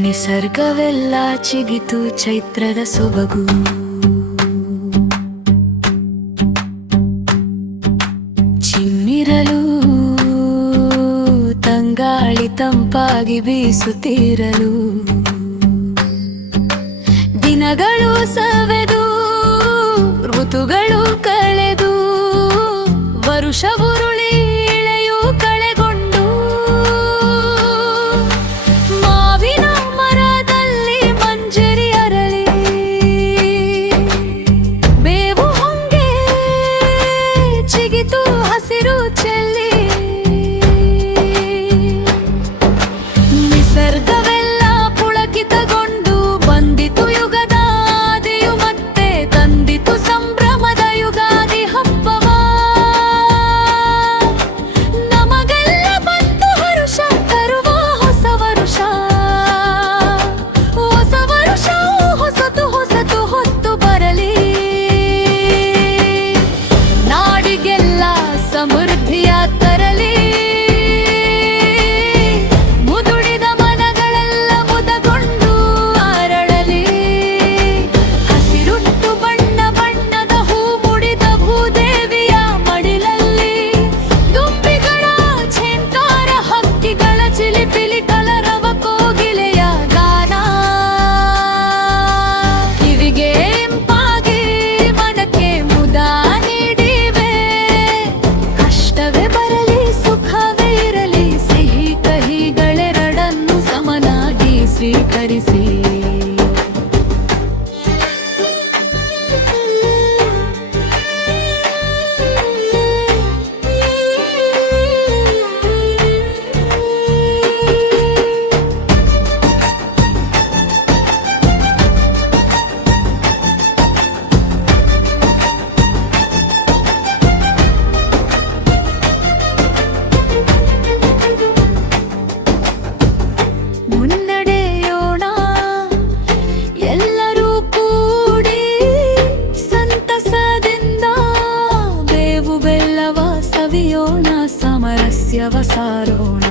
ನಿಸರ್ಗವೆಲ್ಲ ಚಿಗಿತು ಚೈತ್ರದ ಸೊಬಗು. ಚಿಮ್ಮಿರಲು ತಂಗಾಳಿ ತಂಪಾಗಿ ಬೀಸುತ್ತಿರಲು, ದಿನಗಳು ಸವೆದು ಋತುಗಳು ಕಳೆದು ವರುಷ ಉರುಳಿ ಇಳೆಯು ಕಳೆಗೊಂಡು, ಮಾವಿನ ಮರದಲ್ಲಿ ಮಂಜರಿ ಅರಳಿ ಬೇವು ಹೊಂಗೆ ಚಿಗಿತು ಹಸಿರು ಚೆಲ್ಲಿ, ನಿಸರ್ಗವೆಲ್ಲ ಪುಳಕಿತಗೊಂಡು ಬಂದಿತು ಯುಗದ ಆದಿಯು ಮತ್ತೆ ತಂದಿತು ಸಂಭ್ರಮದ ಯುಗಾದಿ ಹಬ್ಬವ. ನಮಗೆಲ್ಲ ಬಂತು ಹರುಷ ತರುವ ಹೊಸ ವರುಷ, ಹೊಸ ವರುಷ ಹೊಸತು ಹೊಸತು ಹೊತ್ತು ಬರಲಿ. ನಾಡಿಗೆಲ್ಲ ಸಮೃದ್ಧಿಯ ತರಲಿ, ಮುದುಡಿದ ಮನಗಳೆಲ್ಲ ಮುದಗೊಂಡು ಅರಳಲಿ. ಹಸಿರುಟ್ಟು ಬಣ್ಣ ಬಣ್ಣದ ಹೂ ಮುಡಿದ ಭೂದೇವಿಯ ಮಡಿಲಲ್ಲಿ, ದುಂಬಿಗಳ ಛೇಂಕಾರ ಹಕ್ಕಿಗಳ ಚಿಲಿಪಿಲಿ ಕಲರವ ಕೋಗಿಲೆಯ ಗಾನ, ಕಿವಿಗೆ ಇಂಪಾಗಿ ಮನಕ್ಕೆ ಮುದ ನೀಡಿವೆ. ಕಷ್ಟವೇ ಬರಲಿ ಸುಖವೇ ಇರಲಿ, ಸಿಹಿ ಕಹಿಗಳೆರಡನ್ನು ಸಮನಾಗಿ ಸ್ವೀಕರಿಸಿ. ಮುನ್ನಡೆಯೋಣ ಎಲ್ಲರೂ ಕೂಡಿ, ಸಂತಸದಿಂದ ಬೇವು ಬೆಲ್ಲವ ಸವಿಯೋಣ, ಸಾಮರಸ್ಯವ ಸಾರೋಣ.